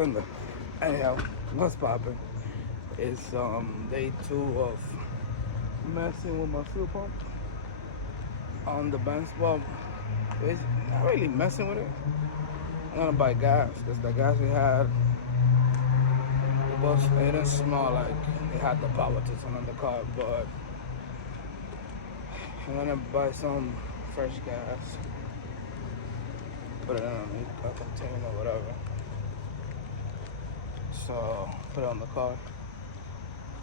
fender. Anyhow, what's popping? It's day 2 of messing with my fuel pump on the Benz. Well, it's not really messing with it. I'm gonna buy gas because the gas we had, it didn't smell like it had the power to turn on the car. But I'm gonna buy some fresh gas, put it in a container or whatever. So put it on the car.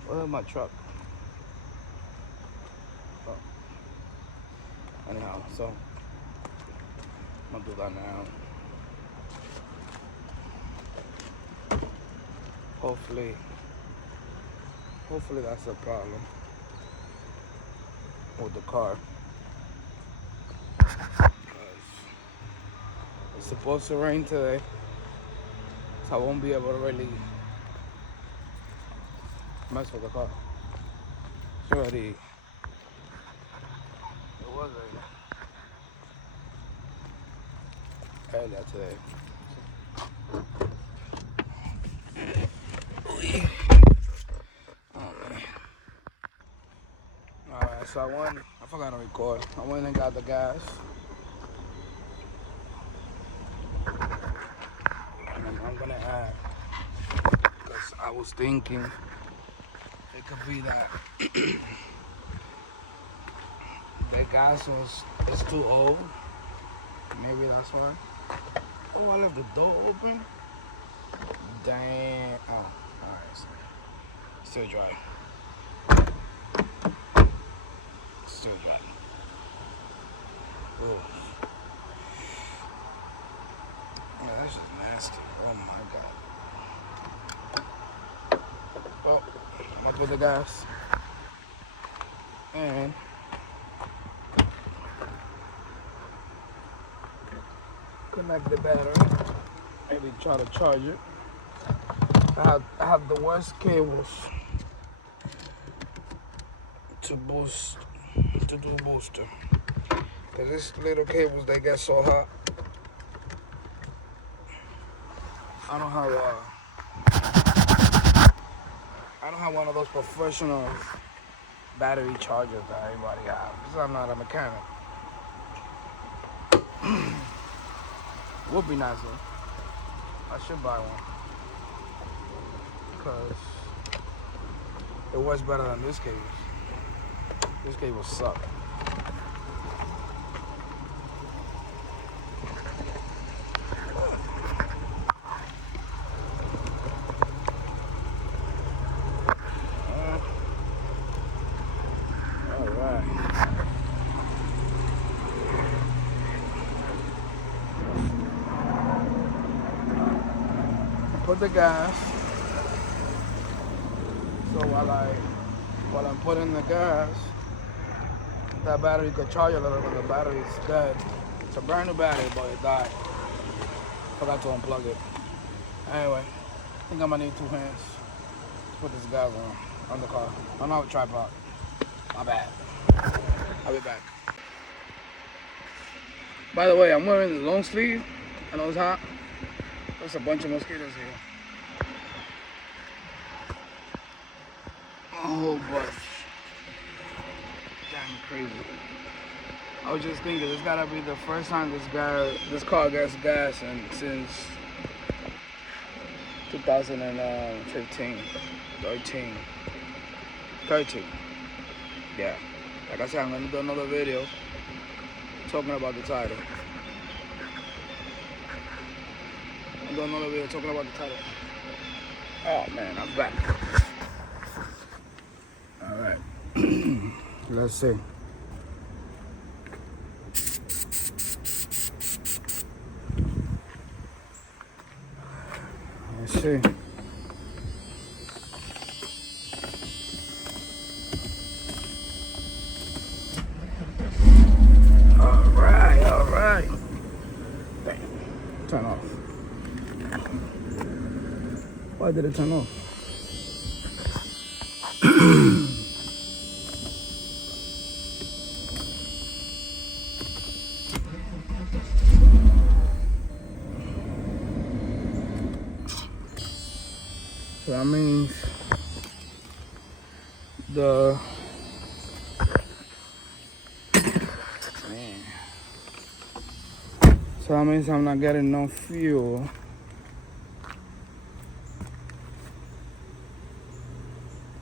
Where's my truck? Oh. Anyhow, so I'm gonna do that now. Hopefully that's a problem with the car. It's supposed to rain today, so I won't be able to really mess with the car. It's already, it was earlier today. Oh man. Alright, so I forgot to record. I went and got the gas. And I'm gonna add, because I was thinking it could be that the gas is too old. Maybe that's why. Oh, I left the door open. Damn. Oh, alright. Still dry. Still dry. Oh. Yeah, that's just nasty. Oh my god. Well, I'm gonna put the gas. And connect the battery. Maybe try to charge it. I have the worst cables to do booster. Cause these little cables, they get so hot. I don't have one of those professional battery chargers that everybody has. Because I'm not a mechanic. Would be nice though. I should buy one. Because it works better than this cable. This cable sucks. Alright. Put the gas. So while I'm putting the gas, that battery could charge a little bit. The battery is dead. It's a brand new battery, but it died. Forgot to unplug it. Anyway, I think I'm gonna need 2 hands to put this gas on the car. I don't have a tripod. My bad. I'll be back. By the way, I'm wearing the long sleeve. I know it's hot. There's a bunch of mosquitoes here. Oh, but damn crazy. I was just thinking, this gotta be the first time this car gets gas since 2015, 13. Yeah. Like I said, I'm gonna do another video talking about the title. Oh man, I'm back. Alright. Let's see. Let's see. Alright. Damn. Turn off. Why did it turn off? So that means the so that means I'm not getting no fuel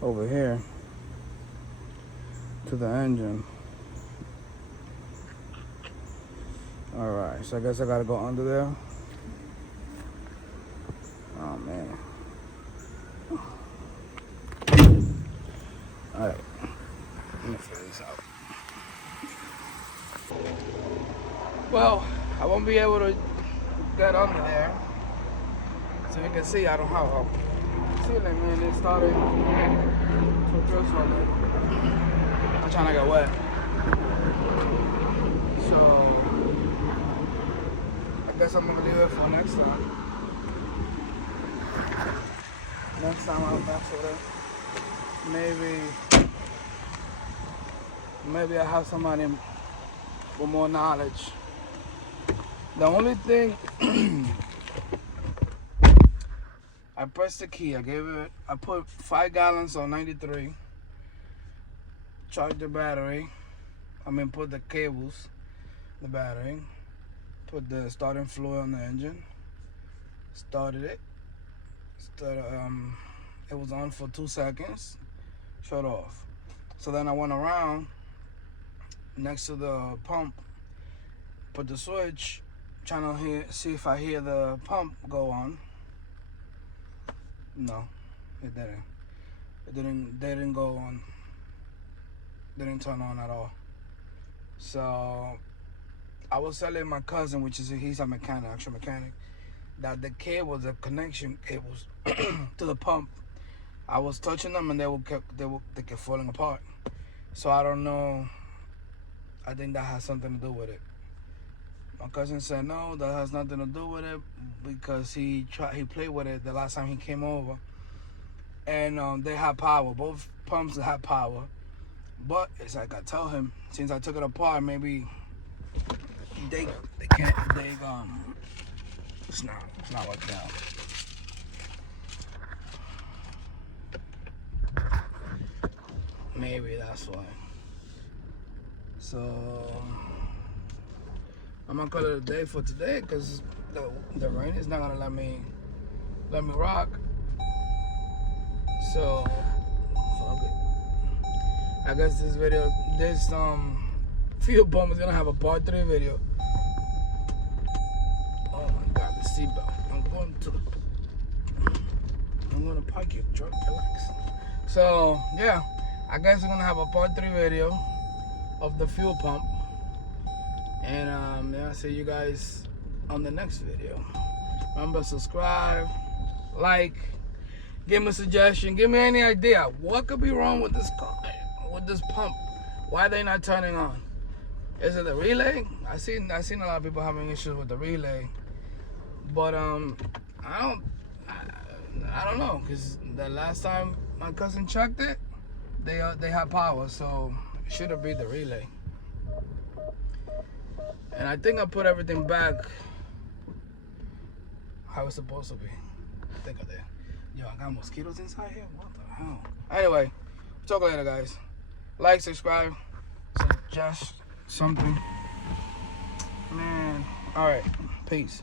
over here to the engine. Alright, so I guess I gotta go under there. Oh man. Alright, let me figure this out. Well, I won't be able to get under there. So you can see I don't have a ceiling, man. It started to drill something. I'm trying to get wet. So I guess I'm gonna leave it for next time. Next time I'll mess with it. Maybe I have somebody with more knowledge. The only thing, I pressed the key. I put 5 gallons on 93. Charged the battery. Put the cables, the battery. Put the starting fluid on the engine. Started it. It was on for 2 seconds. Shut off. So then I went around next to the pump. Put the switch. Trying to see if I hear the pump go on. No, it didn't. They didn't go on. They didn't turn on at all. So I was telling my cousin, he's a mechanic, actual mechanic, that the cables, the connection cables to the pump, I was touching them and they kept falling apart. So I don't know. I think that has something to do with it. My cousin said no, that has nothing to do with it because he played with it the last time he came over, and they had power. Both pumps had power, but it's like I tell him, since I took it apart, maybe they can't. It's not working out. Maybe that's why. So I'm gonna call it a day for today because the rain is not gonna let me rock. So fuck it. I guess this fuel pump is gonna have a part 3 video. Oh my god, the seatbelt. I'm going to park your truck. Relax. So yeah, I guess we're gonna have a part 3 video of the fuel pump. And I'll see you guys on the next video. Remember, subscribe, like, give me a suggestion, give me any idea. What could be wrong with this car, with this pump? Why are they not turning on? Is it the relay? I seen a lot of people having issues with the relay, but I don't know, because the last time my cousin checked it, they had power, so it should have been the relay. And I think I put everything back how it's supposed to be. I think I did. Yo, I got mosquitoes inside here? What the hell? Anyway, talk later, guys. Like, subscribe, suggest something. Man, all right, peace.